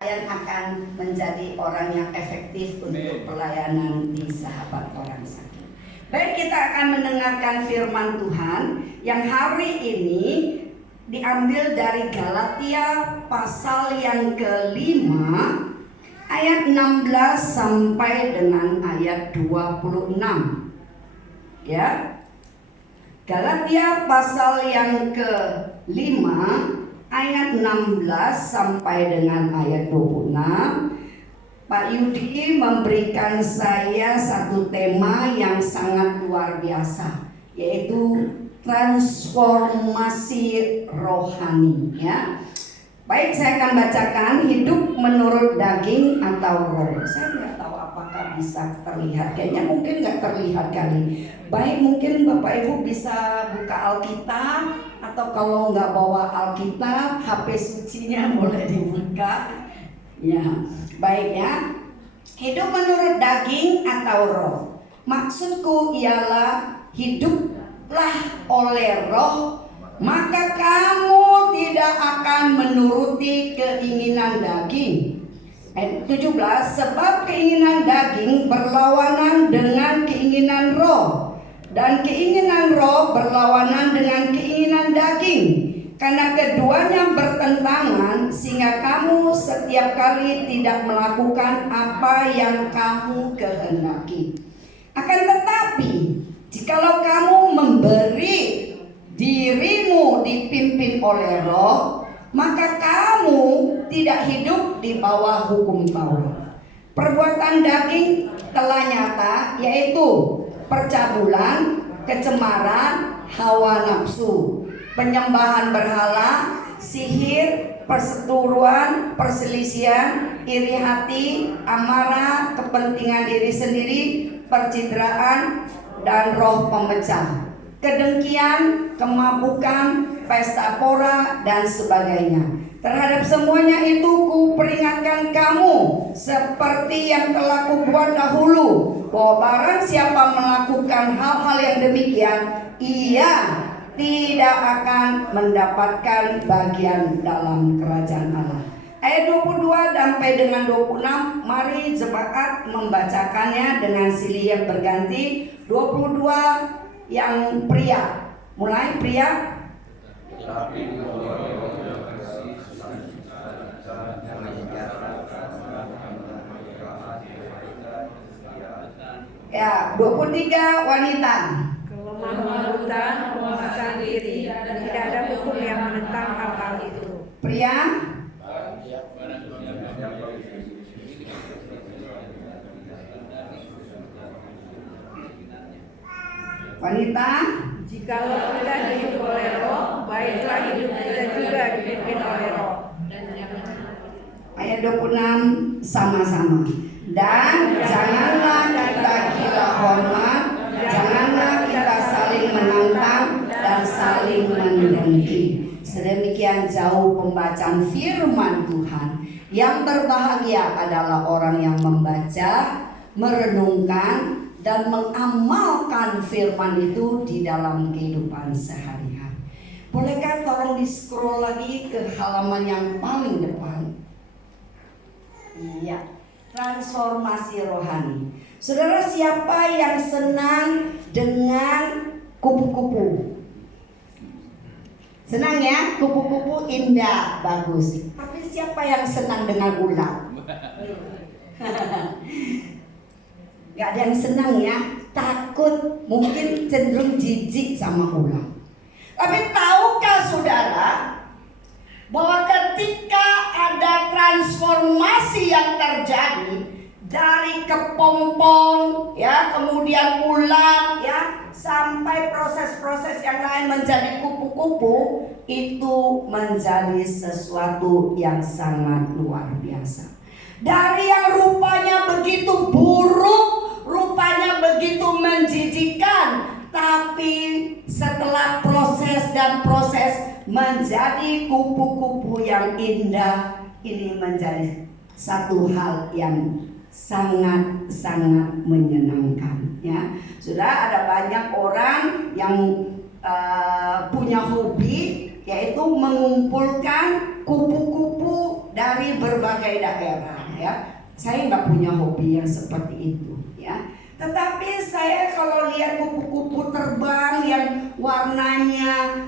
Kalian akan menjadi orang yang efektif untuk pelayanan di Sahabat Orang Sakit. Baik, kita akan mendengarkan firman Tuhan yang hari ini diambil dari Galatia pasal yang kelima ayat 16 sampai dengan ayat 26. Ya. Galatia pasal yang kelima ayat 16 sampai dengan ayat 26. Pak Yudi memberikan saya satu tema yang sangat luar biasa, yaitu transformasi rohani, ya. Baik, saya akan bacakan hidup menurut daging atau roh. Saya nggak tahu apakah bisa terlihat, kayaknya mungkin nggak terlihat kali. Baik, mungkin Bapak Ibu bisa buka Alkitab, atau kalau nggak bawa Alkitab, HP sucinya boleh dibuka. Ya, baik ya. Hidup menurut daging atau roh. Maksudku ialah hiduplah oleh roh, maka kamu tidak akan menuruti keinginan daging. Ayat 17, sebab keinginan daging berlawanan dengan keinginan roh, dan keinginan roh berlawanan dengan keinginan daging, karena keduanya bertentangan, sehingga kamu setiap kali tidak melakukan apa yang kamu kehendaki. Akan tetapi, jikalau kamu memberi dirimu dipimpin oleh roh, maka kamu tidak hidup di bawah hukum Taurat. Perbuatan daging telah nyata, yaitu percabulan, kecemaran, hawa nafsu, penyembahan berhala, sihir, perseteruan, perselisihan, iri hati, amarah, kepentingan diri sendiri, percitraan, dan roh pemecah, kedengkian, kemabukan, pesta pora, dan sebagainya. Terhadap semuanya itu kuperingatkan kamu, seperti yang telah kubuat dahulu, bahwa barang siapa melakukan hal-hal yang demikian, ia tidak akan mendapatkan bagian dalam kerajaan Allah. Ayat 22 sampai dengan 26, mari jemaat membacakannya dengan silih yang berganti. 22 yang pria, mulai pria. Ya, 23 wanita. Kelemahan wanita, memaksakan diri, dan tidak ada hukum yang menentang hal-hal itu. Pria. Wanita. Jikalau kita dihidup oleh roh, baiklah hidup kita juga dipimpin oleh roh. Ayat 26 sama-sama. Dan janganlah kita gila hormat, janganlah kita saling menantang dan saling mendengki. Sedemikian jauh pembacaan firman Tuhan. Yang berbahagia adalah orang yang membaca, merenungkan, dan mengamalkan firman itu di dalam kehidupan sehari-hari. Bolehkah tolong di-scroll lagi ke halaman yang paling depan? Iya, transformasi rohani. Saudara, siapa yang senang dengan kupu-kupu? Senang ya, kupu-kupu indah, bagus. Tapi siapa yang senang dengan ular? Gak ada yang senang ya, takut, mungkin cenderung jijik sama ular. Tapi tahukah saudara bahwa ketika ada transformasi yang terjadi dari kepompong, ya, kemudian ular, ya, sampai proses-proses yang lain menjadi kupu-kupu, itu menjadi sesuatu yang sangat luar biasa. Dari yang rupanya begitu buruk, rupanya begitu menjijikkan, tapi setelah proses dan proses menjadi kupu-kupu yang indah, ini menjadi satu hal yang sangat-sangat menyenangkan, ya. Sudah ada banyak orang yang punya hobi, yaitu mengumpulkan kupu-kupu dari berbagai daerah ya. Saya nggak punya hobi yang seperti itu ya. Tetapi saya kalau lihat kupu-kupu terbang yang warnanya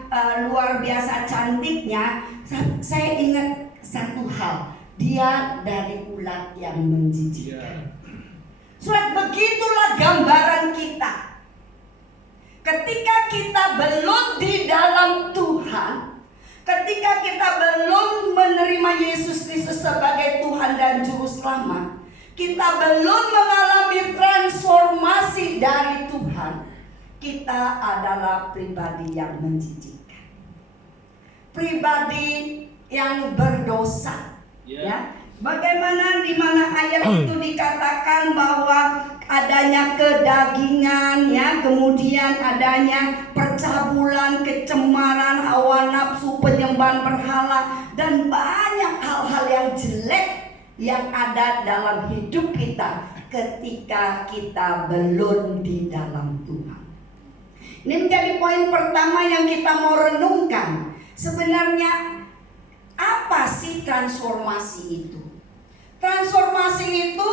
luar biasa cantiknya, saya ingat satu hal, dia dari ulat yang menjijikkan. Surat, begitulah gambaran kita. Ketika kita belum di dalam Tuhan, ketika kita belum menerima Yesus Kristus sebagai Tuhan dan Juru Selamat, kita belum mengalami transformasi dari Tuhan, kita adalah pribadi yang menjijikkan, pribadi yang berdosa. Ya, bagaimana di mana ayat itu dikatakan bahwa adanya kedagingan, ya, kemudian adanya percabulan, kecemaran, hawa nafsu, penyembahan berhala, dan banyak hal-hal yang jelek yang ada dalam hidup kita ketika kita belum di dalam Tuhan. Ini menjadi poin pertama yang kita mau renungkan. Sebenarnya apa sih transformasi itu? Transformasi itu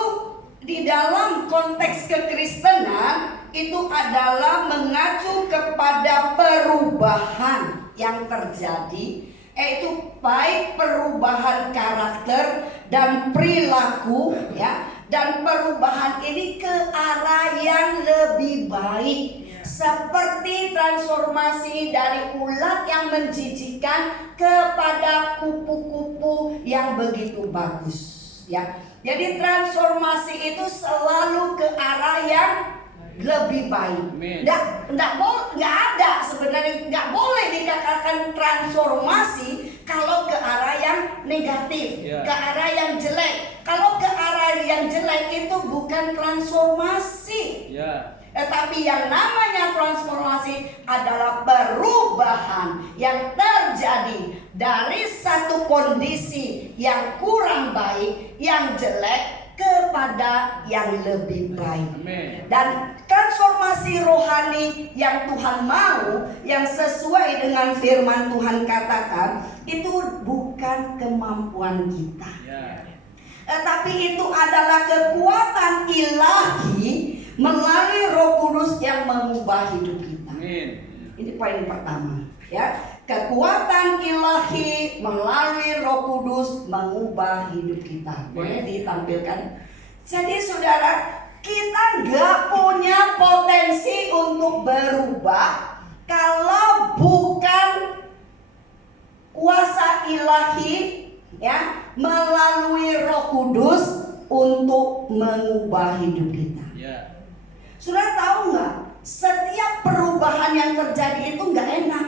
di dalam konteks kekristenan itu adalah mengacu kepada perubahan yang terjadi, yaitu baik perubahan karakter dan perilaku, ya, dan perubahan ini ke arah yang lebih baik, seperti transformasi dari ulat yang menjijikkan kepada kupu-kupu yang begitu bagus. Ya, jadi transformasi itu selalu ke arah yang lebih baik. Nggak ada sebenarnya, nggak boleh dikatakan transformasi kalau ke arah yang negatif, ke arah yang jelek. Kalau ke arah yang jelek itu bukan transformasi. Tetapi yang namanya transformasi adalah perubahan yang terjadi dari satu kondisi yang kurang baik, yang jelek, kepada yang lebih baik. Dan transformasi rohani yang Tuhan mau, yang sesuai dengan firman Tuhan katakan, itu bukan kemampuan kita, tetapi itu adalah kekuatan ilahi melalui Roh Kudus yang mengubah hidup kita. Ini poin pertama, ya. Kekuatan ilahi melalui Roh Kudus mengubah hidup kita. Boleh ditampilkan? Jadi saudara, kita nggak punya potensi untuk berubah kalau bukan kuasa ilahi, ya, melalui Roh Kudus untuk mengubah hidup kita. Saudara tahu nggak? Setiap perubahan yang terjadi itu nggak enak.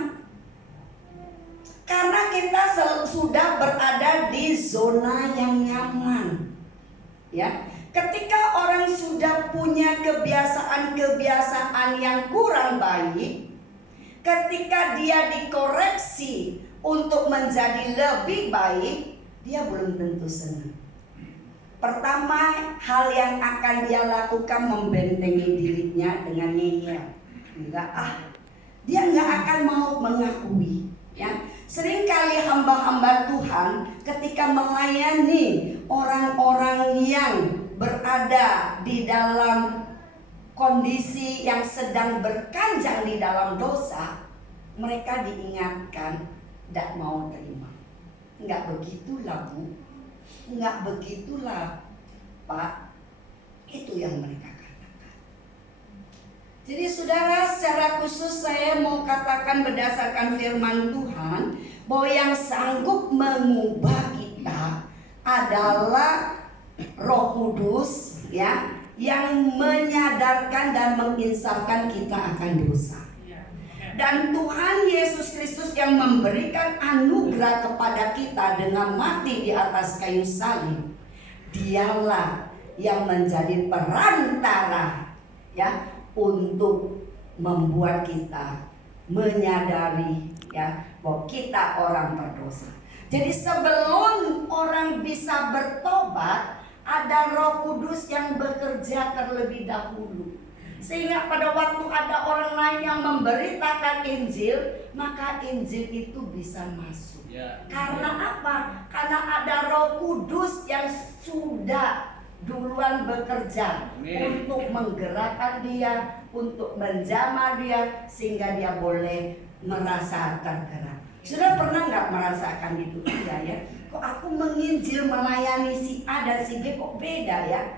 Karena kita sudah berada di zona yang nyaman, ya. Ketika orang sudah punya kebiasaan-kebiasaan yang kurang baik, ketika dia dikoreksi untuk menjadi lebih baik, dia belum tentu senang. Pertama, hal yang akan dia lakukan membentengi dirinya dengan ngeyel. Dia nggak akan mau mengakui, ya. Seringkali hamba-hamba Tuhan ketika melayani orang-orang yang berada di dalam kondisi yang sedang berkanjang di dalam dosa, mereka diingatkan tidak mau terima. Enggak begitulah, Bu. Enggak begitulah, Pak. Itu yang mereka katakan. Jadi saudara, secara khusus saya mau katakan berdasarkan firman Tuhan bahwa yang sanggup mengubah kita adalah Roh Kudus, ya, yang menyadarkan dan menginsafkan kita akan dosa. Dan Tuhan Yesus Kristus yang memberikan anugerah kepada kita dengan mati di atas kayu salib, dialah yang menjadi perantara, ya, untuk membuat kita menyadari, ya, bahwa kita orang berdosa. Jadi sebelum orang bisa bertobat, ada Roh Kudus yang bekerja terlebih dahulu. Sehingga pada waktu ada orang lain yang memberitakan Injil, maka Injil itu bisa masuk. Karena apa? Karena ada Roh Kudus yang sudah duluan bekerja untuk menggerakkan dia, untuk menjamah dia, sehingga dia boleh merasa tergerak. Sudah pernah nggak merasakan itu? Iya ya. Kok aku menginjil melayani si A dan si B kok beda ya?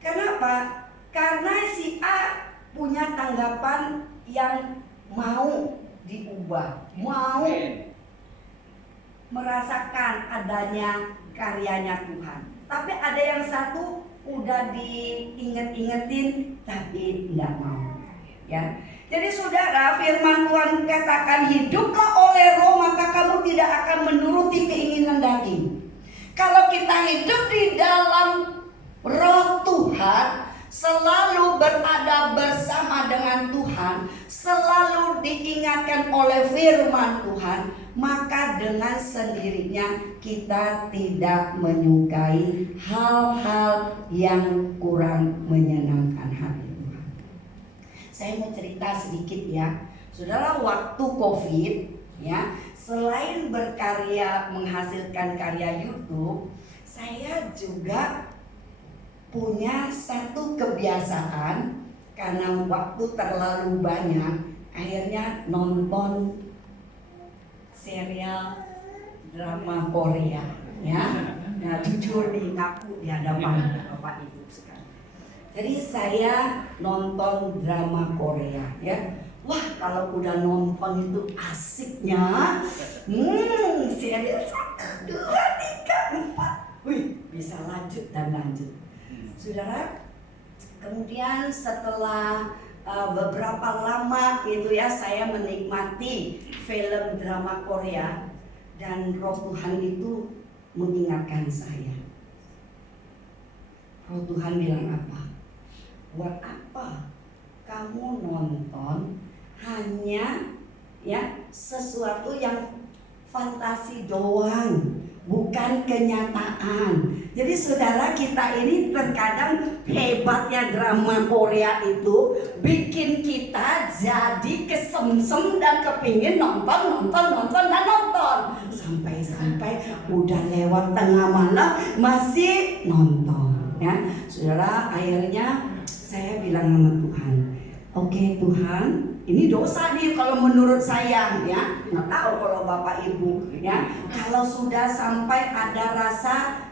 Kenapa? Karena si A punya tanggapan yang mau diubah, mau merasakan adanya karyanya Tuhan. Tapi ada yang satu udah diinget-ingetin tapi tidak mau. Ya. Jadi saudara, firman Tuhan katakan, hiduplah oleh Roh maka kamu tidak akan menuruti keinginan daging. Kalau kita hidup di dalam Roh Tuhan, selalu berada bersama dengan Tuhan, selalu diingatkan oleh firman Tuhan, maka dengan sendirinya kita tidak menyukai hal-hal yang kurang menyenangkan hati Tuhan. Saya mau cerita sedikit ya. Saudara, waktu COVID ya, selain berkarya menghasilkan karya YouTube, saya juga punya satu kebiasaan. Karena waktu terlalu banyak, akhirnya nonton serial drama Korea ya. Nah, jujur nih, ngaku di hadapan Bapak Ibu sekarang. Jadi saya nonton drama Korea ya. Wah, kalau udah nonton itu asiknya. Serial 1, 2, 3, 4. Wih, bisa lanjut dan lanjut. Saudara, kemudian setelah beberapa lama gitu ya, saya menikmati film drama Korea, dan Roh Tuhan itu mengingatkan saya. Roh Tuhan bilang apa? Buat apa kamu nonton hanya ya sesuatu yang fantasi doang, bukan kenyataan. Jadi saudara, kita ini terkadang hebatnya drama Korea itu bikin kita jadi kesemsem dan kepingin nonton. Sampai udah lewat tengah malam masih nonton ya. Saudara, akhirnya saya bilang sama Tuhan, oke Tuhan, ini dosa nih kalau menurut saya ya. Nggak tahu kalau Bapak Ibu ya. Kalau sudah sampai ada rasa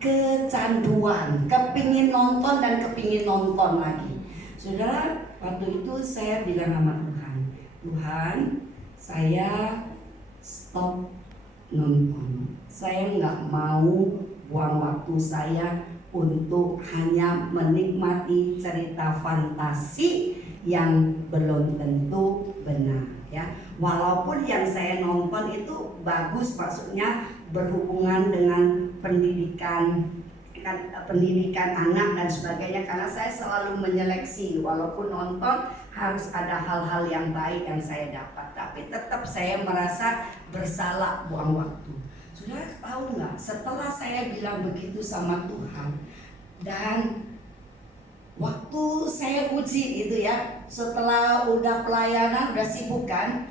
kecanduan, kepingin nonton dan kepingin nonton lagi. Saudara, waktu itu saya bilang sama Tuhan, Tuhan, saya stop nonton. Saya nggak mau buang waktu saya untuk hanya menikmati cerita fantasi yang belum tentu benar ya. Walaupun yang saya nonton itu bagus, maksudnya berhubungan dengan pendidikan anak dan sebagainya, karena saya selalu menyeleksi, walaupun nonton harus ada hal-hal yang baik yang saya dapat, tapi tetap saya merasa bersalah buang waktu. Sudah tahu nggak, setelah saya bilang begitu sama Tuhan, dan waktu saya uji itu ya, setelah udah pelayanan, udah sibuk kan.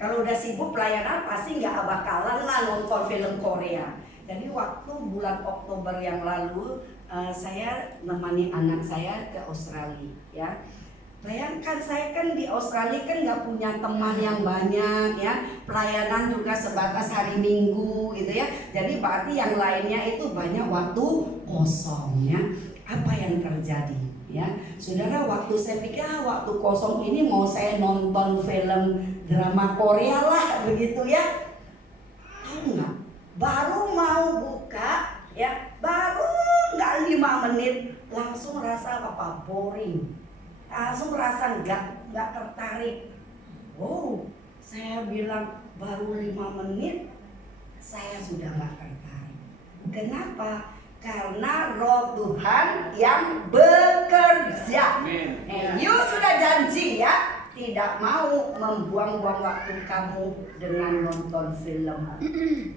Kalau udah sibuk pelayanan pasti nggak bakalan lah nonton film Korea. Jadi waktu bulan Oktober yang lalu saya nemani anak saya ke Australia ya. Bayangkan, saya kan di Australia kan nggak punya teman yang banyak ya. Pelayanan juga sebatas hari Minggu gitu ya. Jadi berarti yang lainnya itu banyak waktu kosong ya. Apa yang terjadi ya? Saudara, waktu saya pikir waktu kosong ini mau saya nonton film drama Korea lah begitu ya. Tahu nggak? Baru mau buka ya, baru nggak 5 menit langsung rasa apa? Boring. Langsung rasa nggak tertarik. Oh, saya bilang baru 5 menit saya sudah nggak tertarik. Kenapa? Karena Roh Tuhan yang bekerja. You sudah janji ya, tidak mau membuang-buang waktu kamu dengan nonton film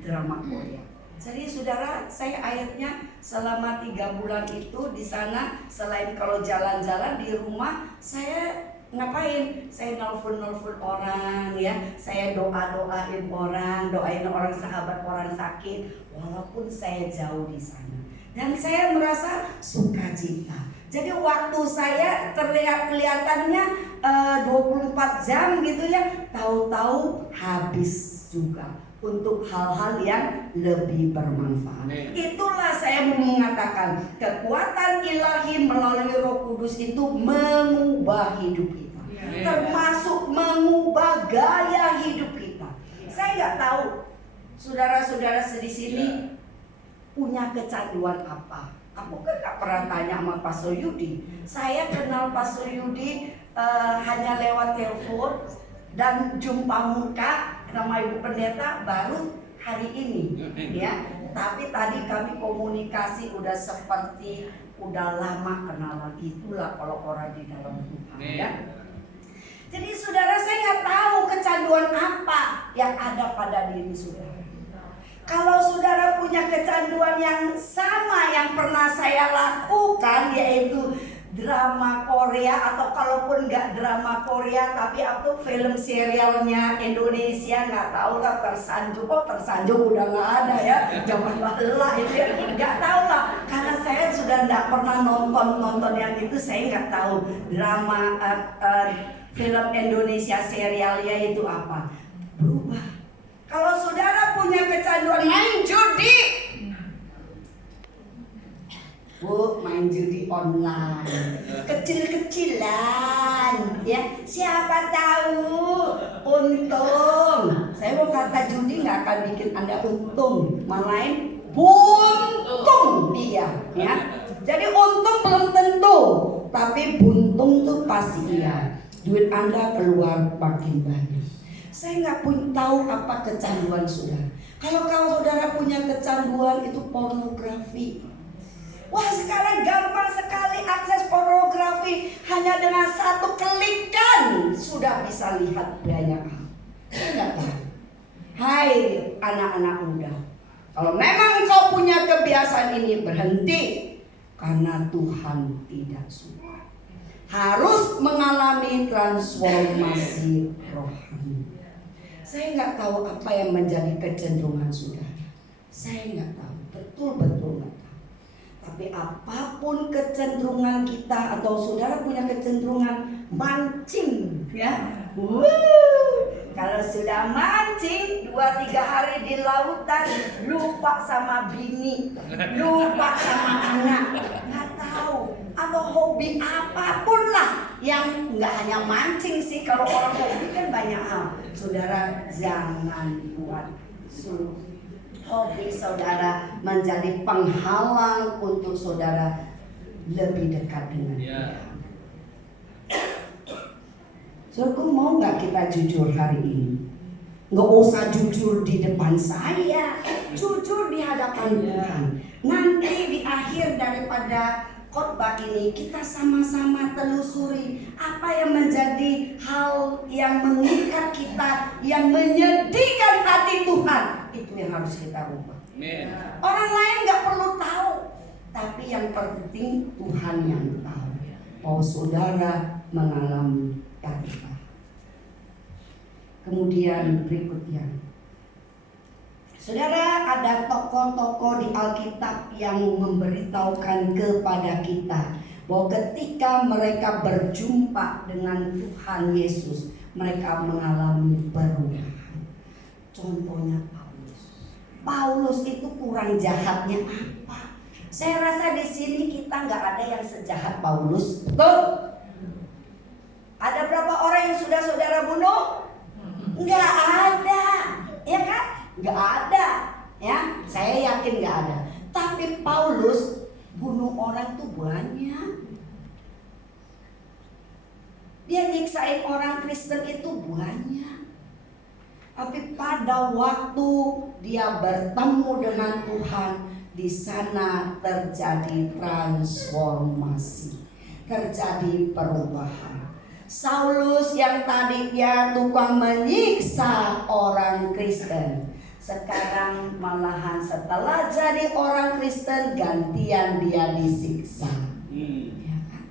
drama Korea. Jadi saudara, saya akhirnya selama 3 bulan itu di sana, selain kalau jalan-jalan di rumah, saya Ngapain? Saya nelfon orang ya, saya doain orang sahabat orang sakit, walaupun saya jauh di sana. Dan saya merasa sukacita. Jadi waktu saya kelihatannya 24 jam gitu ya, tahu-tahu habis juga untuk hal-hal yang lebih bermanfaat. Itulah saya mau mengatakan, kekuatan ilahi melalui Roh Kudus itu mengubah hidup kita, termasuk mengubah gaya hidup kita. Saya nggak tahu saudara-saudara di sini punya kecanduan apa. Aku kan gak pernah tanya sama Pastor Yudi. Saya kenal Pastor Yudi hanya lewat telepon dan jumpa muka nama Ibu Pendeta baru hari ini, ya. Tapi tadi kami komunikasi udah seperti udah lama kenalan. Itulah kalau orang di dalam Tuhan, ya. Jadi saudara, saya nggak tahu kecanduan apa yang ada pada diri saudara. Kalau saudara punya kecanduan yang sama yang pernah saya lakukan, yaitu drama Korea, atau kalaupun nggak drama Korea tapi apa film serialnya Indonesia, nggak tahu lah, tersanjung udah nggak ada ya, zaman bahula itu ya, nggak tahu lah, karena saya sudah nggak pernah nonton yang itu, saya nggak tahu drama film Indonesia serialnya itu apa. Berubah. Kalau saudara punya kecanduan main judi, Bu, main judi online, kecil-kecilan, ya. Siapa tahu untung. Saya mau kata judi nggak akan bikin Anda untung, malahan buntung dia, ya. Jadi untung belum tentu, tapi buntung tuh pasti iya. Duit Anda keluar makin banyak. Saya nggak pun tahu apa kecanduan saudara. Kalau saudara punya kecanduan itu pornografi. Wah, sekarang gampang sekali akses pornografi, hanya dengan satu klikan sudah bisa lihat banyak hal. Saya nggak tahu. Hai anak-anak muda, kalau memang kau punya kebiasaan ini, berhenti, karena Tuhan tidak suka. Harus mengalami transformasi rohani. Saya nggak tahu apa yang menjadi kecenderungan saudara. Saya nggak tahu, betul-betul nggak tahu. Tapi apapun kecenderungan kita, atau saudara punya kecenderungan mancing, ya. Kalau sudah mancing 2-3 hari di lautan, lupa sama bini, lupa sama anak, nggak tahu. Atau hobi apapun lah, yang nggak hanya mancing sih. Kalau orang hobi kan banyak hal. Saudara, jangan buat hobi saudara menjadi penghalang untuk saudara lebih dekat dengan Tuhan. Saudara, mau nggak kita jujur hari ini? Nggak usah jujur di depan saya, jujur di hadapan Tuhan. Nanti di akhir daripada khotbah ini kita sama-sama telusuri apa yang menjadi hal yang mengikat kita, yang menyedihkan hati Tuhan. Itu yang harus kita ubah. Orang lain nggak perlu tahu, tapi yang penting Tuhan yang tahu bahwa saudara mengalami katakan. Kemudian berikutnya, saudara, ada tokoh-tokoh di Alkitab yang memberitahukan kepada kita bahwa ketika mereka berjumpa dengan Tuhan Yesus, mereka mengalami perubahan. Contohnya Paulus itu kurang jahatnya apa? Saya rasa di sini kita nggak ada yang sejahat Paulus, betul? Ada berapa orang yang sudah saudara bunuh? Nggak ada, ya kan? Nggak ada, ya. Saya yakin nggak ada. Tapi Paulus bunuh orang tuh banyak. Dia nyiksain orang Kristen itu banyak. Tapi pada waktu dia bertemu dengan Tuhan, di sana terjadi transformasi, terjadi perubahan. Saulus yang tadinya tukang menyiksa orang Kristen, sekarang malahan setelah jadi orang Kristen gantian dia disiksa. Ya kan?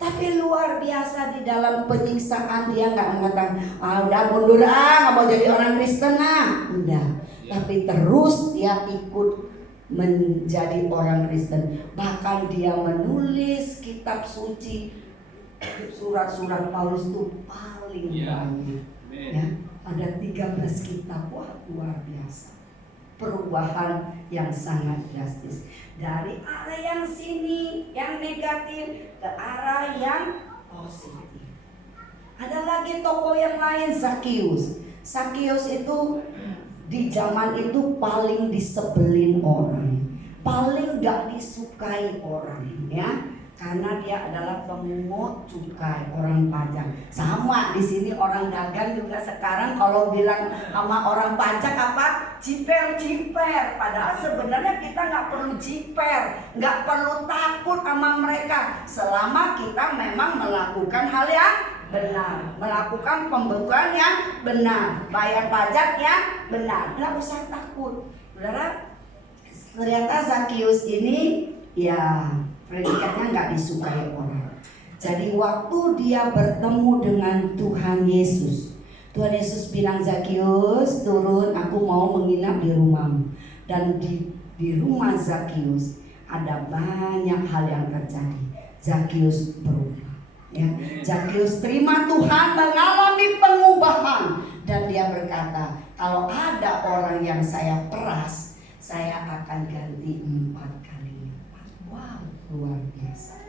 Tapi luar biasa di dalam penyiksaan dia nggak mengatakan, udah mundur nggak mau jadi orang Kristen udah. Tapi terus dia ikut menjadi orang Kristen. Bahkan dia menulis kitab suci, surat-surat Paulus itu paling banyak. Ya, ada 13 kitab, wah luar biasa. Perubahan yang sangat drastis dari arah yang sini yang negatif ke arah yang positif. Ada lagi tokoh yang lain, Zakius. Zakius itu di zaman itu paling disebelin orang, paling gak disukai orang, ya, karena dia adalah pemungut cukai, orang pajak. Sama di sini orang dagang juga sekarang kalau bilang sama orang pajak apa? Jiper. Padahal sebenarnya kita nggak perlu jiper, nggak perlu takut sama mereka, selama kita memang melakukan hal yang benar, melakukan pembukuan yang benar, bayar pajak yang benar, nggak usah takut. Saudara, ternyata Zakius ini ya predikatnya nggak disukai orang. Jadi waktu dia bertemu dengan Tuhan Yesus, Tuhan Yesus bilang, Zakius turun, aku mau menginap di rumahmu. Dan di rumah Zakius ada banyak hal yang terjadi. Zakius berubah, ya. Zakius terima Tuhan, mengalami pengubahan, dan dia berkata, kalau ada orang yang saya peras, saya akan ganti 4 kali lipat. Wow, luar biasa.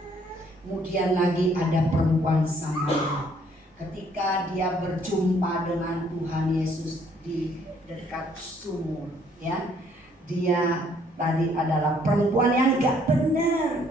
Kemudian lagi ada perempuan Samaria. Ketika dia berjumpa dengan Tuhan Yesus di dekat sumur, ya, dia tadi adalah perempuan yang gak benar.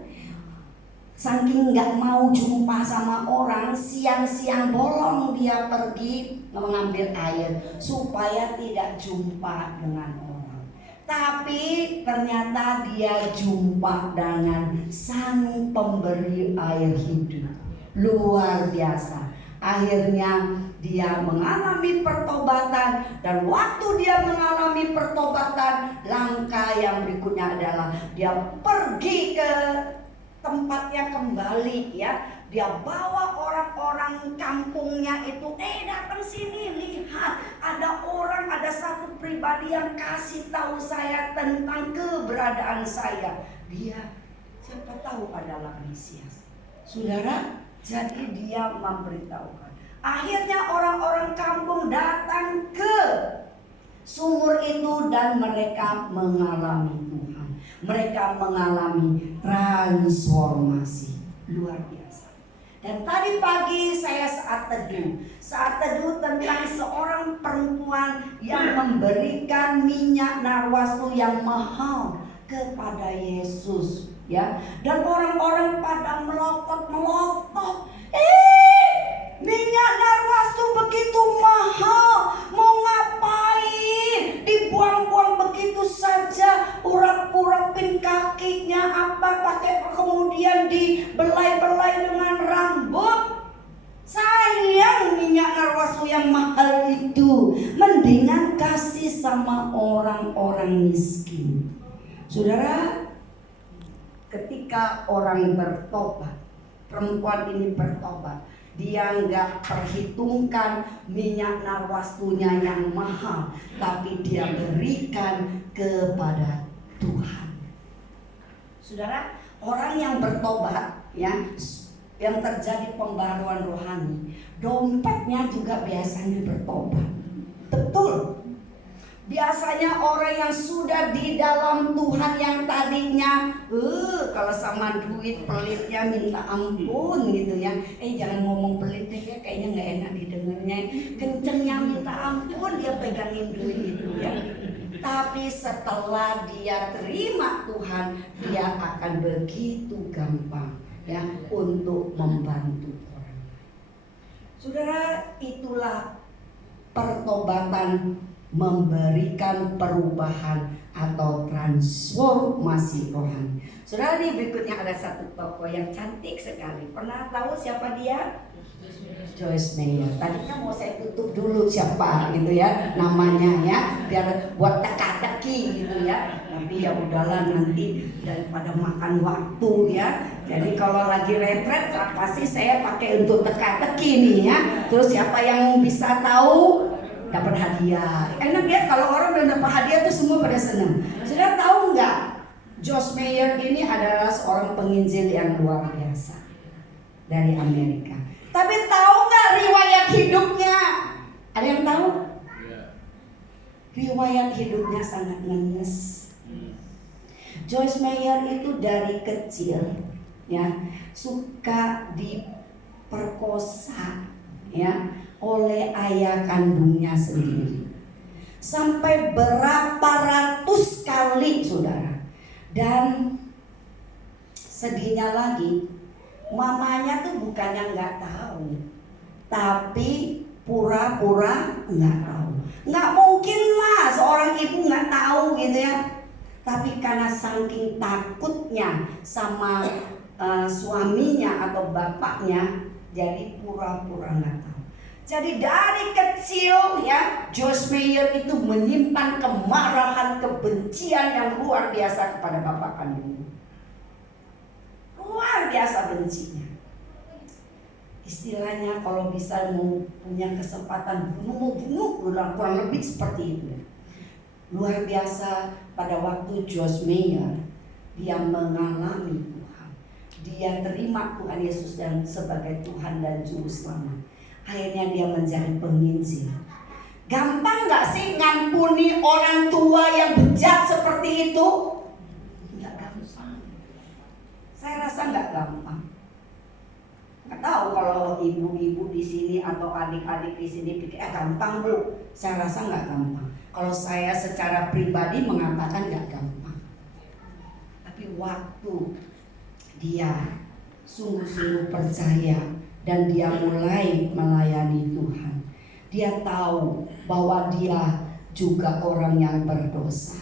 Saking gak mau jumpa sama orang, siang-siang bolong dia pergi mengambil air supaya tidak jumpa dengan orang. Tapi ternyata dia jumpa dengan Sang Pemberi air hidup. Luar biasa. Akhirnya dia mengalami pertobatan, dan waktu dia mengalami pertobatan, langkah yang berikutnya adalah dia pergi ke tempatnya kembali, ya. Dia bawa orang-orang kampungnya itu, datang sini, lihat ada orang, ada satu pribadi yang kasih tahu saya tentang keberadaan saya. Dia siapa tahu adalah Mesias. Saudara, jadi dia memberitahukan. Akhirnya orang-orang kampung datang ke sumur itu dan mereka mengalami Tuhan. Mereka mengalami transformasi luar biasa. Dan tadi pagi saya saat teduh tentang seorang perempuan yang memberikan minyak narwastu yang mahal kepada Yesus, ya. Dan orang-orang pada melotot. Minyak narwastu begitu mahal, mau ngapain? Dibuang-buang begitu saja, urap-urapin kakinya pakai, kemudian dibelai-belai dengan rambut. Sayang minyak narwastu yang mahal itu, mendingan kasih sama orang-orang miskin. Saudara, ketika orang bertobat, perempuan ini bertobat, dia nggak perhitungkan minyak narwastunya yang mahal, tapi dia berikan kepada Tuhan. Saudara, orang yang bertobat, ya, yang terjadi pembaruan rohani, dompetnya juga biasanya bertobat. Betul. Biasanya orang yang sudah di dalam Tuhan, yang tadinya kalau sama duit pelitnya minta ampun gitu ya. Jangan ngomong pelit deh, kayaknya nggak enak didengarnya. Kencengnya minta ampun, dia pegangin duit itu ya. Tapi setelah dia terima Tuhan, dia akan begitu gampang, ya, untuk membantu orang. Saudara, itulah pertobatan, memberikan perubahan atau transformasi rohani. Saudara, ini berikutnya ada satu tokoh yang cantik sekali. Pernah tahu siapa dia? Joyce Meyer. Tadi kan mau saya tutup dulu siapa gitu ya namanya, ya, biar buat teka-teki teka-teki gitu ya. Tapi ya udahlah, nanti daripada makan waktu ya. Jadi kalau lagi retret pasti saya pakai untuk teka-teki nih ya. Terus siapa yang bisa tahu dapat hadiah. Enak ya kalau orang udah dapat hadiah tuh semua pada senang. Sudah tahu nggak? Joyce Meyer ini adalah seorang penginjil yang luar biasa dari Amerika. Tapi tahu nggak riwayat hidupnya? Ada yang tahu? Riwayat hidupnya sangat ngenes. Joyce Meyer itu dari kecil ya suka diperkosa ya oleh ayah kandungnya sendiri. Sampai berapa ratus kali, saudara. Dan sedihnya lagi, mamanya tuh bukannya nggak tahu, tapi pura-pura nggak tahu. Nggak mungkin lah seorang ibu nggak tahu gitu ya. Tapi karena saking takutnya sama suaminya atau bapaknya, jadi pura-pura nggak tahu. Jadi dari kecil ya, Joyce Meyer itu menyimpan kemarahan, kebencian yang luar biasa kepada bapak kandungnya. Luar biasa bencinya. Istilahnya kalau bisa mau punya kesempatan bunuh, kurang lebih seperti itu ya. Luar biasa pada waktu Joyce Meyer dia mengalami Tuhan. Dia terima Tuhan Yesus dan sebagai Tuhan dan Juru Selamat. Akhirnya dia menjadi penginjil. Gampang gak sih ngampuni orang tua yang bejat seperti itu? Gak gampang. Saya rasa gak gampang. Gak tahu kalau ibu-ibu di sini atau adik-adik di sini pikir gampang bu. Saya rasa gak gampang. Kalau saya secara pribadi mengatakan gak gampang. Tapi waktu dia sungguh-sungguh percaya dan dia mulai melayani Tuhan, dia tahu bahwa dia juga orang yang berdosa.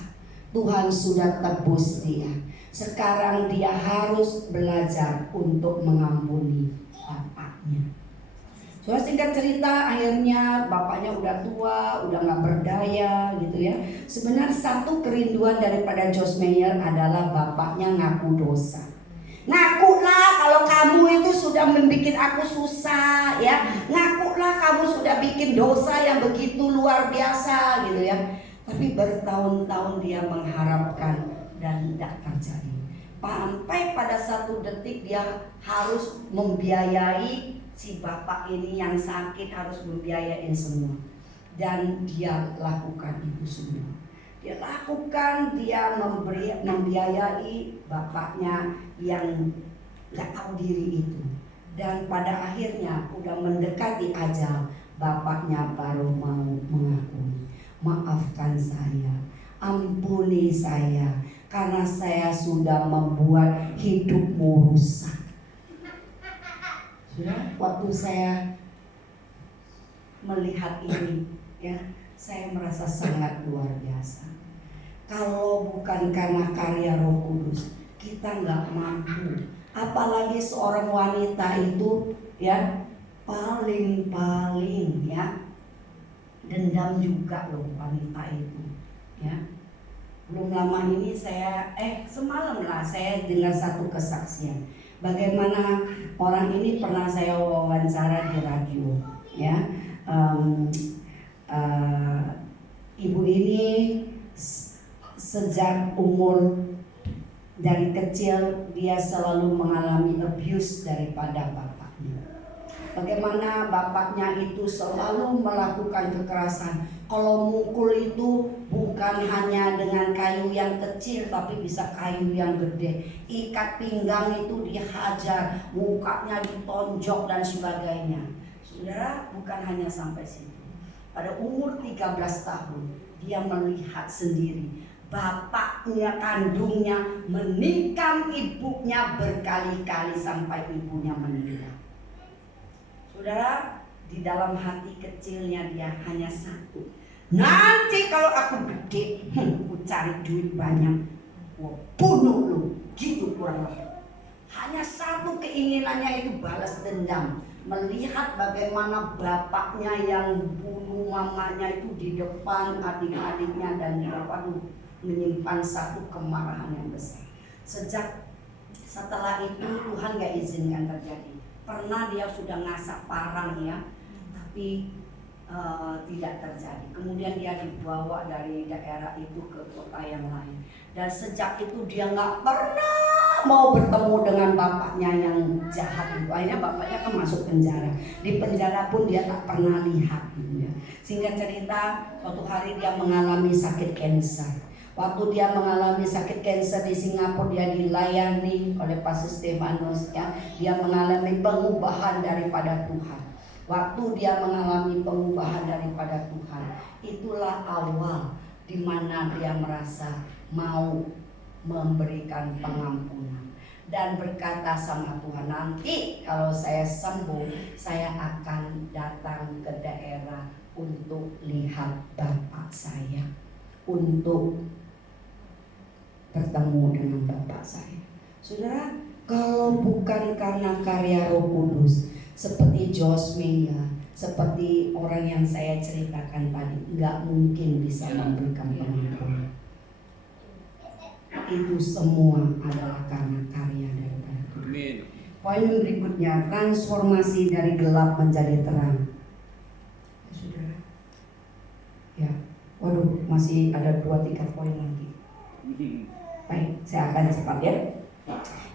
Tuhan sudah tebus dia. Sekarang dia harus belajar untuk mengampuni bapaknya. Soalnya singkat cerita, akhirnya bapaknya udah tua, udah gak berdaya gitu ya. Sebenarnya satu kerinduan daripada Joyce Meyer adalah bapaknya ngaku dosa. Ngakulah kalau kamu itu sudah membuat aku susah ya. Ngakulah kamu sudah bikin dosa yang begitu luar biasa gitu ya. Tapi bertahun-tahun dia mengharapkan dan tidak terjadi. Sampai pada satu detik dia harus membiayai si bapak ini yang sakit, harus membiayain semua. Dan dia lakukan itu semua. Dia lakukan, dia membiayai bapaknya yang gak tahu diri itu. Dan pada akhirnya udah mendekati ajal, bapaknya baru mau mengakui, maafkan saya, ampuni saya, karena saya sudah membuat hidupmu rusak. Sudah, waktu saya melihat ini ya, saya merasa sangat luar biasa. Kalau bukan karena karya Roh Kudus, kita nggak mampu. Apalagi seorang wanita itu ya paling ya dendam juga loh wanita itu ya. Belum lama ini saya semalam lah saya dengar satu kesaksian. Bagaimana orang ini pernah saya wawancara di radio ya. Ibu ini sejak umur dari kecil dia selalu mengalami abuse daripada bapaknya. Bagaimana bapaknya itu selalu melakukan kekerasan. Kalau mukul itu bukan hanya dengan kayu yang kecil, tapi bisa kayu yang gede. Ikat pinggang itu dihajar, mukanya ditonjok dan sebagainya. Saudara, bukan hanya sampai situ. Pada umur 13 tahun dia melihat sendiri bapaknya kandungnya menikam ibunya berkali-kali sampai ibunya meninggal. Saudara, di dalam hati kecilnya dia hanya satu. Nanti kalau aku gede, aku cari duit banyak, aku bunuh lu. Gitu kurang lebih. Hanya satu keinginannya itu balas dendam. Melihat bagaimana bapaknya yang bunuh mamanya itu di depan adik-adiknya dan dia, waduh, menyimpan satu kemarahan yang besar. Setelah itu Tuhan gak izinkan terjadi. Pernah dia sudah ngasak parang ya, tapi tidak terjadi. Kemudian dia dibawa dari daerah itu ke kota yang lain. Dan sejak itu dia gak pernah mau bertemu dengan bapaknya yang jahat itu. Akhirnya bapaknya kan masuk penjara. Di penjara pun dia tak pernah lihat gitu ya. Singkat cerita, suatu hari dia mengalami sakit kanker. Waktu dia mengalami sakit kanker di Singapura, dia dilayani oleh Pastor Stefanus ya. Dia mengalami pengubahan daripada Tuhan. Waktu dia mengalami pengubahan daripada Tuhan, itulah awal di mana dia merasa mau memberikan pengampunan dan berkata sama Tuhan, nanti kalau saya sembuh, saya akan datang ke daerah untuk lihat bapak saya, untuk bertemu dengan bapak saya. Saudara, kalau bukan karena karya Roh Kudus, seperti Josh Meyer, seperti orang yang saya ceritakan tadi, nggak mungkin bisa memberikan pengampunan. Itu semua adalah karena karya daripada Tuhan. Poin berikutnya, transformasi dari gelap menjadi terang. Saudara, ya, waduh, masih ada 2-3 poin lagi. Baik, saya akan cepat ya.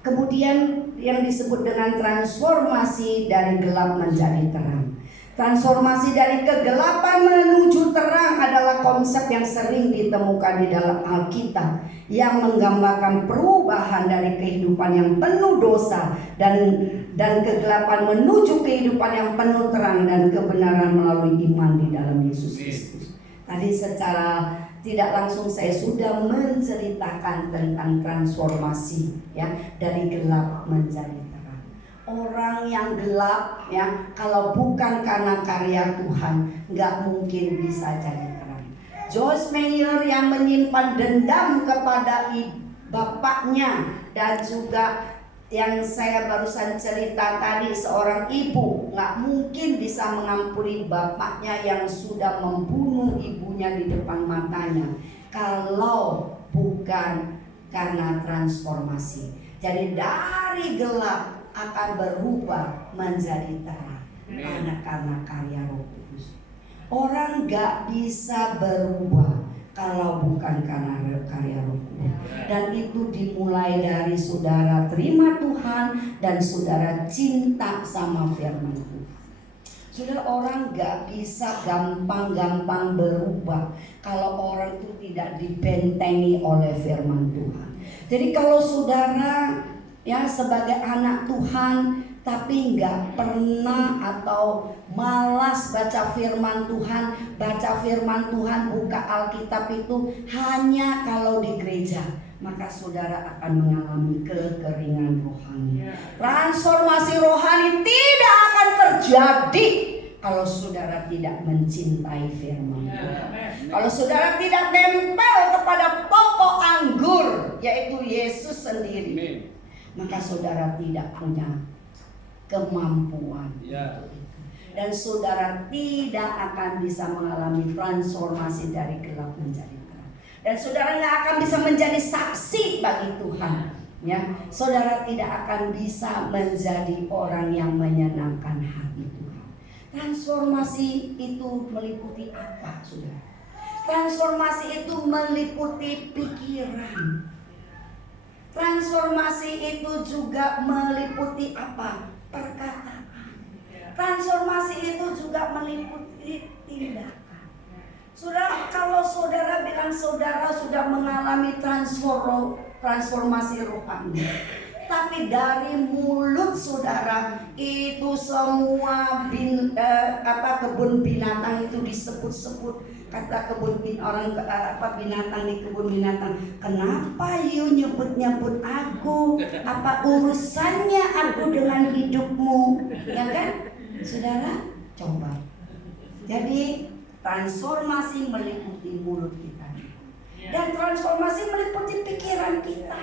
Kemudian yang disebut dengan transformasi dari gelap menjadi terang. Transformasi dari kegelapan menuju terang adalah konsep yang sering ditemukan di dalam Alkitab, yang menggambarkan perubahan dari kehidupan yang penuh dosa dan kegelapan menuju kehidupan yang penuh terang dan kebenaran melalui iman di dalam Yesus Kristus. Tadi secara tidak langsung saya sudah menceritakan tentang transformasi ya, dari gelap menjadi terang. Orang yang gelap ya, kalau bukan karena karya Tuhan, nggak mungkin bisa jadi terang. Josh Meyer yang menyimpan dendam kepada bapaknya, dan juga yang saya barusan cerita tadi, seorang ibu nggak mungkin bisa mengampuni bapaknya yang sudah membunuh ibunya di depan matanya kalau bukan karena transformasi. Jadi dari gelap akan berubah menjadi terang karena karya Roh Kudus. Orang nggak bisa berubah kalau bukan karena karya Roh Kudus. Dan itu dimulai dari saudara terima Tuhan dan saudara cinta sama firman Tuhan. Saudara, orang gak bisa gampang-gampang berubah kalau orang itu tidak dibentengi oleh firman Tuhan. Jadi kalau saudara ya sebagai anak Tuhan tapi nggak pernah atau malas baca firman Tuhan, buka Alkitab itu hanya kalau di gereja, maka saudara akan mengalami kekeringan rohani. Transformasi rohani tidak akan terjadi kalau saudara tidak mencintai firman Tuhan. Kalau saudara tidak nempel kepada pokok anggur, yaitu Yesus sendiri, maka saudara tidak punya kemampuan untuk itu. Dan saudara tidak akan bisa mengalami transformasi dari gelap menjadi terang. Dan saudara nggak akan bisa menjadi saksi bagi Tuhan. Ya, saudara tidak akan bisa menjadi orang yang menyenangkan hati Tuhan. Transformasi itu meliputi apa, saudara? Transformasi itu meliputi pikiran. Transformasi itu juga meliputi apa? Perkataan. Transformasi itu juga meliputi tindakan. Saudara, kalau saudara bilang saudara sudah mengalami transformasi rohani, tapi dari mulut saudara itu semua kebun binatang itu disebut-sebut. Kata binatang di kebun binatang, kenapa you nyebut-nyebut aku? Apa urusannya aku dengan hidupmu? Ya kan? Saudara, coba. Jadi transformasi meliputi mulut kita. Dan transformasi meliputi pikiran kita.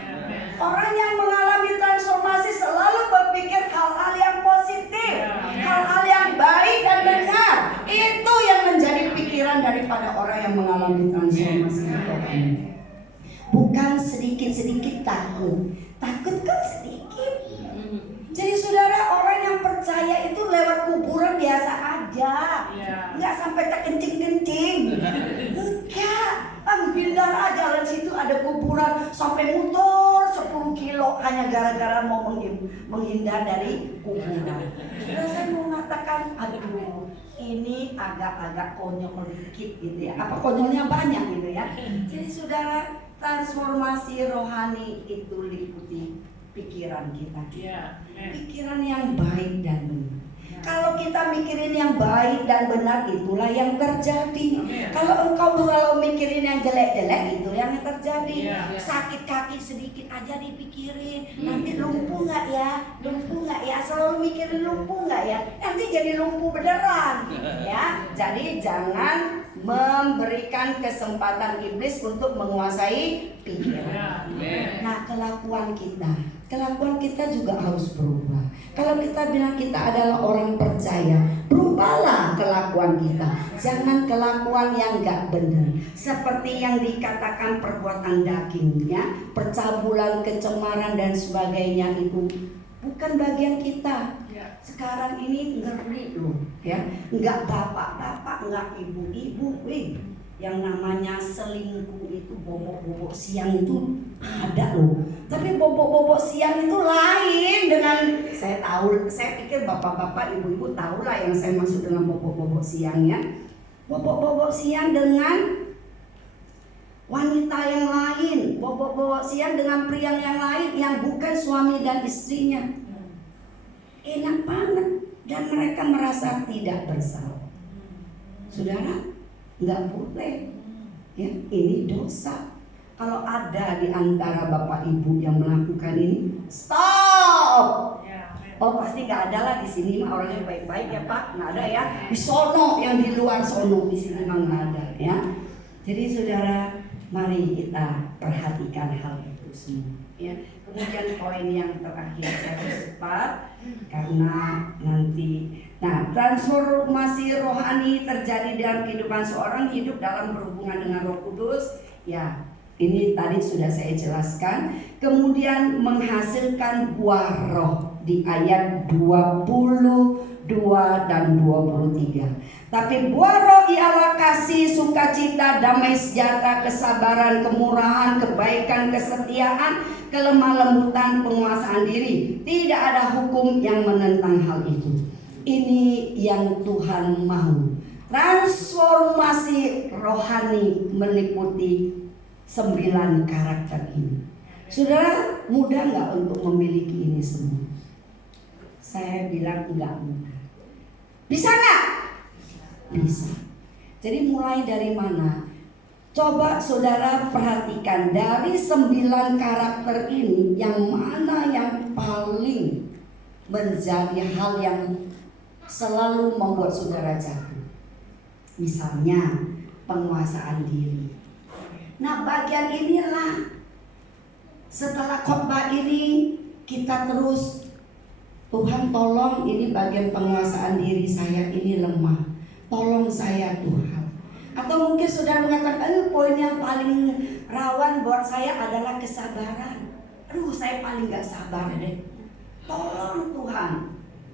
Orang yang mengalami transformasi selalu berpikir hal-hal yang positif, hal-hal yang baik dan benar. Itu yang menjadi pikiran daripada orang yang mengalami transformasi rohani. sedikit takut. Takut kan sedikit. Jadi saudara, orang yang percaya itu lewat kuburan biasa aja, nggak sampai terkencing-kencing, enggak, menghindar aja. Di situ ada kuburan sampai muter 10 kilo hanya gara-gara mau menghindar dari kuburan. Terus saya mau mengatakan, aduh, ini agak-agak konyol dikit gitu ya. Apa konyolnya banyak gitu ya. Jadi saudara, transformasi rohani itu liputi pikiran kita, pikiran yang baik dan benar. Kalau kita mikirin yang baik dan benar, itulah yang terjadi. Kalau mikirin yang jelek-jelek, itu yang terjadi. Sakit kaki sedikit aja dipikirin, nanti lumpuh nggak ya, selalu mikirin lumpuh nggak ya, nanti jadi lumpuh beneran ya. Jadi jangan memberikan kesempatan iblis untuk menguasai pikiran. Nah, kelakuan kita juga harus berubah. Kalau kita bilang kita adalah orang percaya, berubahlah kelakuan kita. Jangan kelakuan yang gak benar, seperti yang dikatakan perbuatan dagingnya, percabulan, kecemaran dan sebagainya, itu bukan bagian kita. Sekarang ini ngeri loh ya, nggak bapak-bapak, nggak ibu-ibu, yang namanya selingkuh itu, bobok-bobok siang itu ada loh. Tapi bobok-bobok siang itu lain dengan, saya pikir bapak-bapak, ibu-ibu tahu lah yang saya maksud dengan bobok-bobok siang ya. Bobok-bobok siang dengan wanita yang lain, bobok-bobok siang dengan pria yang lain yang bukan suami dan istrinya. Enak banget, dan mereka merasa tidak bersalah. Saudara, nggak boleh ya, ini dosa. Kalau ada di antara bapak ibu yang melakukan ini, stop. Oh, pasti nggak ada lah di sini mah, orangnya baik-baik ya Pak, nggak ada ya. Di sono, yang di luar sono, di sini mah nggak ada ya. Jadi saudara, mari kita perhatikan hal itu semua ya. Kemudian poin yang terakhir, saya cepat karena nanti. Nah, transformasi rohani terjadi dalam kehidupan seorang, hidup dalam berhubungan dengan Roh Kudus. Ya, ini tadi sudah saya jelaskan. Kemudian menghasilkan buah roh di ayat 22 dan 23. Tapi buah roh ialah kasih, sukacita, damai sejahtera, kesabaran, kemurahan, kebaikan, kesetiaan, kelemah lembutan, penguasaan diri. Tidak ada hukum yang menentang hal itu. Ini yang Tuhan mau. Transformasi rohani meliputi 9 karakter ini. Saudara, mudah nggak untuk memiliki ini semua? Saya bilang nggak mudah. Bisa nggak? Bisa. Jadi mulai dari mana? Coba saudara perhatikan, dari 9 karakter ini, yang mana yang paling menjadi hal yang selalu membuat saudara jatuh? Misalnya penguasaan diri. Nah, bagian inilah setelah khotbah ini kita terus, Tuhan tolong, ini bagian penguasaan diri saya ini lemah, tolong saya Tuhan. Atau mungkin saudara mengatakan, poin yang paling rawan buat saya adalah kesabaran. Aduh, saya paling gak sabar deh. Tolong Tuhan,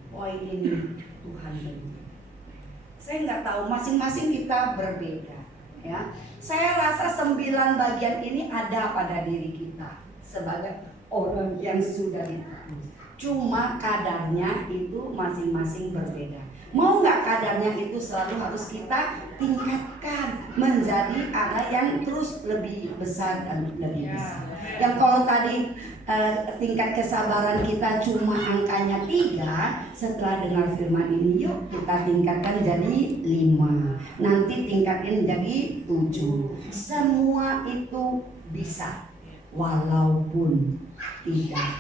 poin ini Tuhan beri. Saya nggak tahu, masing-masing kita berbeda ya. Saya rasa 9 bagian ini ada pada diri kita sebagai orang yang sudah ditebus. Cuma kadarnya itu masing-masing berbeda. Mau nggak kadarnya itu selalu harus kita tingkatkan menjadi anak yang terus lebih besar dan lebih besar. Yang kalau tadi tingkat kesabaran kita cuma angkanya 3, setelah dengar firman ini yuk kita tingkatkan jadi 5, nanti tingkatin jadi 7. Semua itu bisa, walaupun tidak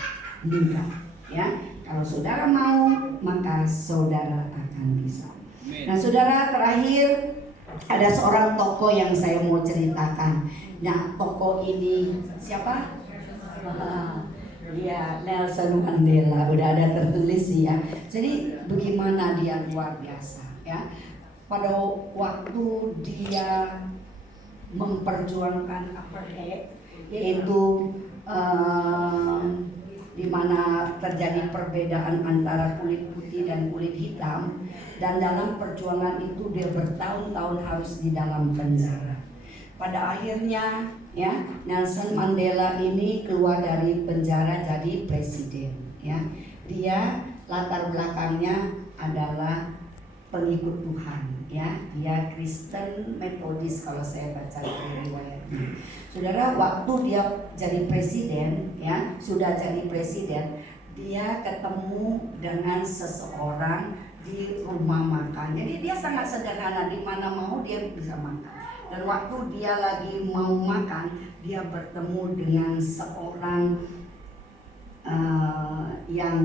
mudah ya. Kalau saudara mau, maka saudara akan bisa. Nah saudara, terakhir ada seorang tokoh yang saya mau ceritakan. Nah, tokoh ini siapa? Ya, Nelson Mandela, udah ada tertulis ya. Jadi bagaimana dia luar biasa ya. Pada waktu dia memperjuangkan apartheid, yaitu di mana terjadi perbedaan antara kulit putih dan kulit hitam, dan dalam perjuangan itu dia bertahun-tahun harus di dalam penjara. Pada akhirnya ya, Nelson Mandela ini keluar dari penjara jadi presiden ya. Dia latar belakangnya adalah pengikut Tuhan ya. Dia Kristen Metodis kalau saya baca dari riwayatnya. Saudara, waktu dia jadi presiden ya, sudah jadi presiden, dia ketemu dengan seseorang di rumah makan. Jadi dia sangat sederhana, di mana mau dia bisa makan. Dan waktu dia lagi mau makan, dia bertemu dengan seorang yang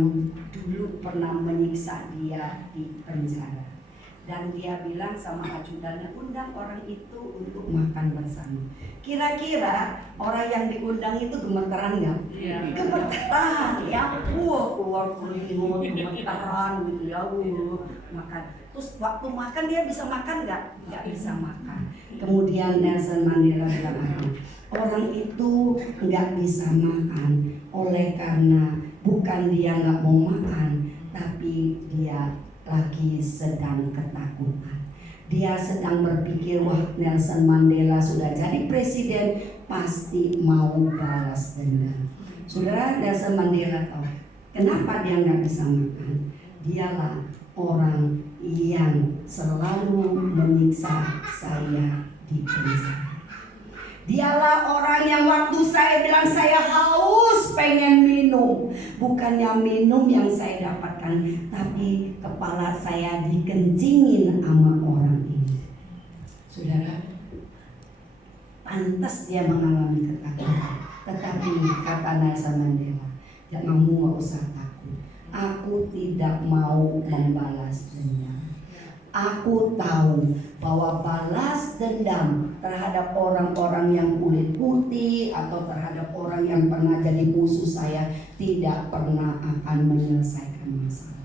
dulu pernah menyiksa dia di penjara. Dan dia bilang sama ajudannya, undang orang itu untuk makan bersama. Kira-kira orang yang diundang itu gemeteran nggak? Gemeteran, ya, keluar keringat, gemeteran gitu ya, makan. Terus waktu makan dia bisa makan nggak? Nggak bisa makan. Kemudian Nelson Mandela bilang, orang itu nggak bisa makan oleh karena bukan dia nggak mau makan, tapi dia lagi sedang ketakutan. Dia sedang berpikir, wah, Nelson Mandela sudah jadi presiden, pasti mau balas dendam. Saudara, Nelson Mandela tahu kenapa dia nggak bisa makan. Dialah orang yang selalu menyiksa saya di penjara. Dialah orang yang waktu saya bilang saya haus pengen minum, bukannya minum yang saya dapatkan, tapi kepala saya dikencingin sama orang ini. Saudara, pantas dia mengalami ketakutan, tetapi kata Nelson Mandela, jangan nggak usah takut, aku tidak mau membalas dendam. Aku tahu bahwa balas dendam terhadap orang-orang yang kulit putih atau terhadap orang yang pernah jadi musuh saya tidak pernah akan menyelesaikan masalah.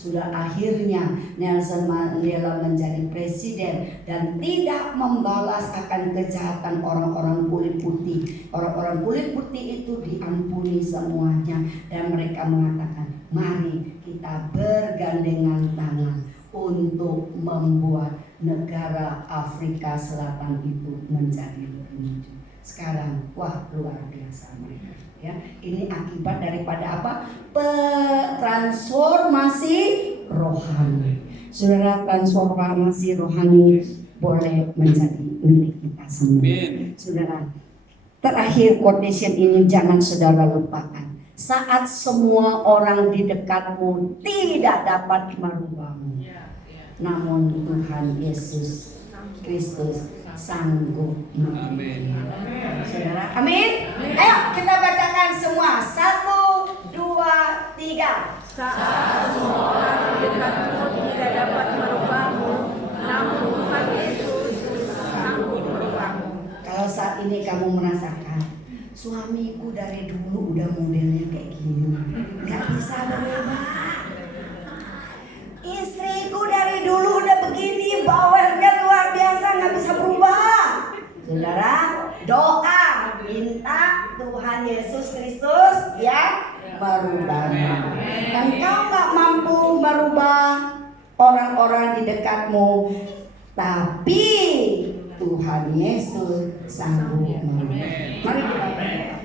Sudah akhirnya Nelson Mandela menjadi presiden dan tidak membalas akan kejahatan orang-orang kulit putih. Orang-orang kulit putih itu diampuni semuanya dan mereka mengatakan, mari kita bergandengan tangan untuk membuat negara Afrika Selatan itu menjadi lebih maju. Sekarang, wah, luar biasa mereka. Ya, ini akibat daripada apa? Transformasi rohani. Saudara, transformasi rohani boleh menjadi milik kita semua. Saudara, terakhir quotation ini jangan saudara lupakan. Saat semua orang di dekatmu tidak dapat merubahmu, namun Tuhan Yesus Kristus sanggup merubahmu. Saudara, amin. Ayo kita bacakan semua. 1, 2, 3. Saat semua orang di dekatmu tidak dapat merubahmu, namun Tuhan Yesus sanggup merubahmu. Kalau saat ini kamu merasakan suamiku dari dulu udah modelnya kayak gini, nggak bisa berubah. Istriku dari dulu udah begini, bawelnya luar biasa, nggak bisa berubah. Saudara, doa minta Tuhan Yesus Kristus ya merubahmu. Dan kau nggak mampu merubah orang-orang di dekatmu, tapi Tuhan Yesus sanggup merubah. Mari kita berdoa.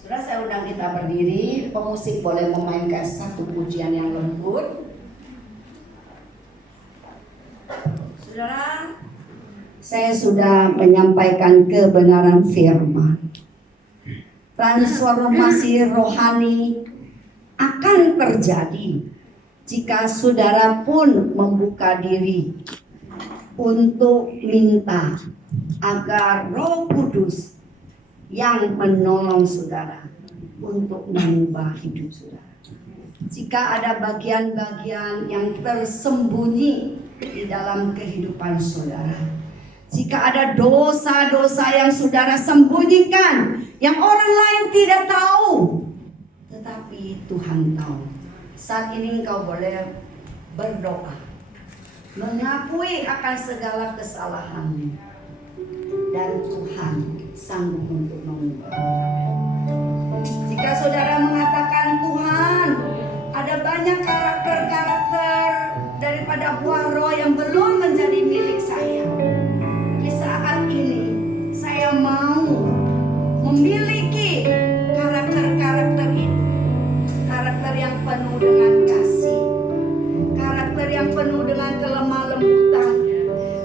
Saudara, saya undang kita berdiri. Pemusik boleh memainkan satu pujian yang lembut. Saudara, saya sudah menyampaikan kebenaran firman. Transformasi rohani akan terjadi jika saudara pun membuka diri untuk minta agar Roh Kudus yang menolong saudara untuk mengubah hidup saudara. Jika ada bagian-bagian yang tersembunyi di dalam kehidupan saudara, jika ada dosa-dosa yang saudara sembunyikan, yang orang lain tidak tahu, tetapi Tuhan tahu, saat ini engkau boleh berdoa, mengakui akan segala kesalahanmu, dan Tuhan sanggup untuk mengubah. Jika saudara mengatakan, Tuhan, ada banyak karakter-karakter daripada buah roh yang belum menjadi milik saya. Di saat ini saya mau memiliki karakter-karakter itu. Karakter yang penuh dengan kasih, karakter yang penuh dengan kelemah lembutan,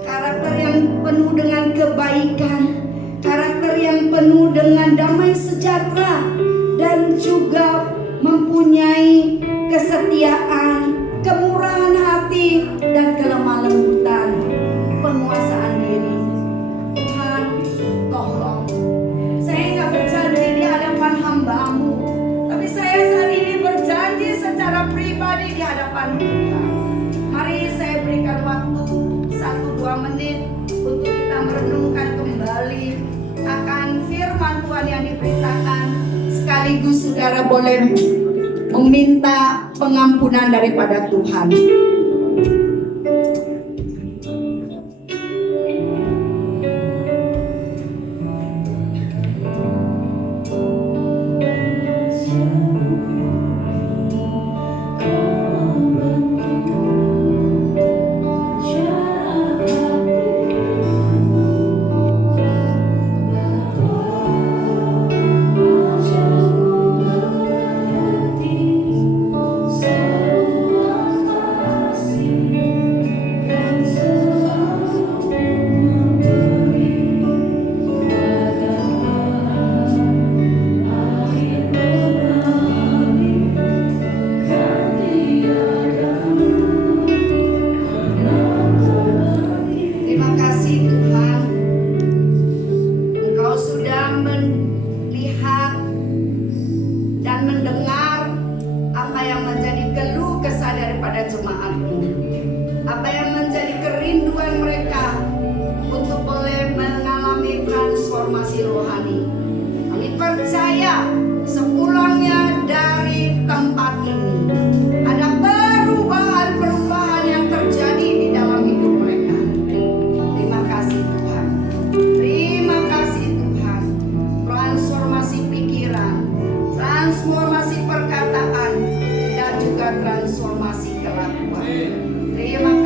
karakter yang penuh dengan kebaikan, karakter yang penuh dengan damai sejahtera, dan juga mempunyai kesetiaan, kemurahan hati, dan kelemah lembutan, penguasaan diri. Tuhan, tolong. Saya nggak berjanji di hadapan hamba-Mu, tapi saya saat ini berjanji secara pribadi di hadapan Tuhan. Mari saya berikan waktu 1-2 menit untuk kita merenungkan kembali akan firman Tuhan yang diberitakan. Sekaligus saudara boleh meminta pengampunan daripada Tuhan. Transformasi perkataan dan juga transformasi kelakuan. Terima